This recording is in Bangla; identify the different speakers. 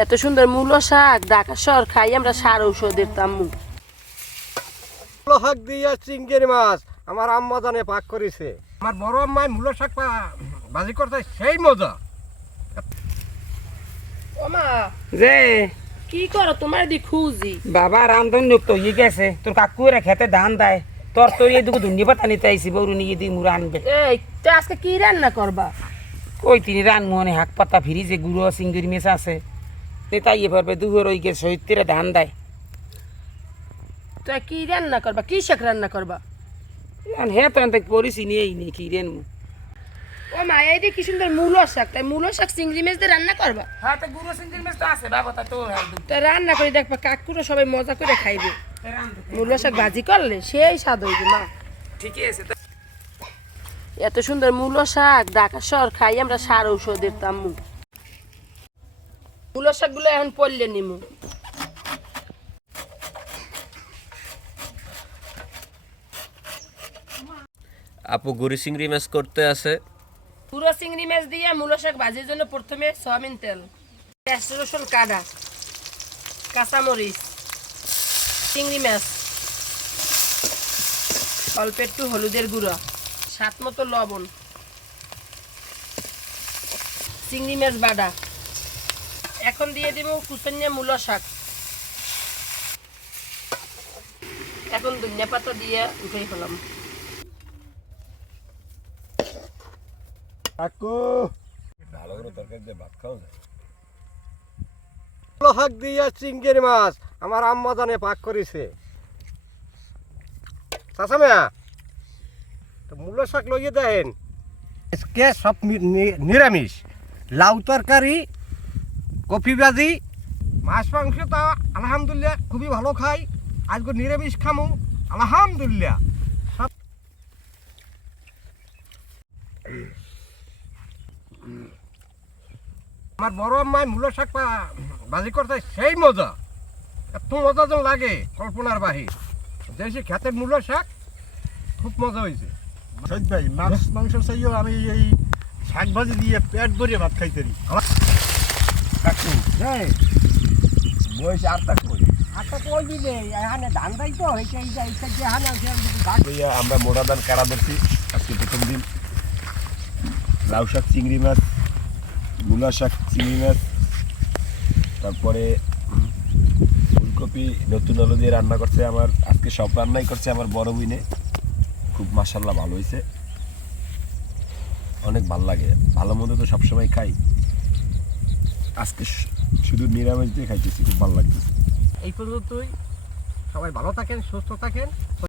Speaker 1: এত সুন্দর মূলো শাক ঢাকা শহর খাই আমরা সার ঔষধের তাম্মু
Speaker 2: মূলো শাক দিয়া চিংড়ি মাছ আমার আম্মা জানে পাক করেছে। আমার বড় আম্মাই মূলো শাক ভাজি করতে সেই মজা।
Speaker 1: ওমা
Speaker 3: যে।
Speaker 1: কি করো তোমার দি খুঁজি।
Speaker 3: বাবা রান্ধন যুক্ত হয়ে গেছে। তোর কাকু এরা খেতে ধান দেয়। তোর তো এদিকে ধুনি পাতা নিতে আইসি বউরু নিয়ে দিয়ে মুড়া আনবে।
Speaker 1: এই তো আজকে কি রান্না করবা?
Speaker 3: কই তিনি রান মনে হাক পাতা ফিরিজে গুঁড়ো সিঙ্গুরি মেশা আছে। তে তাইয়ে পারবে দুহর ওই গেছে সৈত্যেরা ধান দেয়।
Speaker 1: তো কি রান্না করবা? কি শাক রান্না করবা?
Speaker 3: এখন হে তো এনতে পরিছি নিয়েই নেই কি রেন।
Speaker 1: ও মা এই দি কি সুন্দর মূলো শাক। তাই মূলো শাক চিংড়ি মাছ দিয়ে রান্না করবা?
Speaker 3: হ্যাঁ তো গুঁড়ো সিঙ্গুরি মেশ তো আছে বাবা তা তো
Speaker 1: তো রান্না করে দেখবা কাকুরা সবাই মজা করে খাইবে। মূলো শাক ভাজি করলে সেই স্বাদ হইবে মা।
Speaker 3: ঠিকই আছে তো
Speaker 1: এত সুন্দর মূলো শাক ডাকা শহর খাই আমরা সার ঔষধের তাম্মু। মূলো শাকগুলো এখন পড়লে নিমু।
Speaker 4: আপু গুড়ি চিংড়ি মাছ করতে আছে।
Speaker 1: পুরো চিংড়ি মাছ দিয়ে মূলো শাক ভাজির জন্য প্রথমে সয়াবিন তেল পেঁয়াজ রসুন কাটা কাঁচামরিচ চিংড়ি মাছ অল্প একটু হলুদের গুঁড়ো স্বাদ মতো লবণ চিংড়ি মাছ বাটা। এখন দিয়ে দিব কুচনিয়া মূলো শাক। এখন ধনিয়া পাতা দিয়ে উঠে ফেলাম।
Speaker 2: শাক দিয়া মাছ আমার আম্মা জানে পাক করেছে। চাচা মেয়া তো মূলো শাক লইয়ে দেন। সব নিরামিষ। লাউ তরকারি কফি ভাজি মাছ মাংস তা আলহামদুলিল্লাহ খুবই ভালো খাই। আজকে নিরামিষ খামু, আলহামদুলিল্লাহ। আমার বড় আম্মাই মূলো শাক ভাজি করতে সেই মজা। এত মজা যেন লাগে কল্পনার বাহির। দেশি খেতের মূলো শাক, খুব মজা হয়েছে।
Speaker 5: ভাই, মাছ মাংস চাইও আমি এই শাক ভাজি দিয়ে পেট ভরিয়ে ভাত খাইতেরি
Speaker 2: হ্যাঁ বয়স আর
Speaker 5: আমরা মোড়া ধান কারা ধরছি। আজকে প্রথম দিন। লাউ শাক চিংড়ি মাছ মূলা শাক চিংড়ি মাছ। তারপরে ফুলকপি নতুন আলু দিয়ে রান্না করছে আমার। আজকে সব রান্নাই করছে আমার বড় বইনে খুব মাসাল্লাহ ভালো হয়েছে অনেক ভালো লাগে। ভালো মন্দ তো সবসময় খাই। আজকে শুধু নিরামিষ দিয়ে খাইতেছি, খুব ভালো লাগতেছে।
Speaker 2: এই পর্যন্তই। সবাই ভালো থাকেন, সুস্থ থাকেন।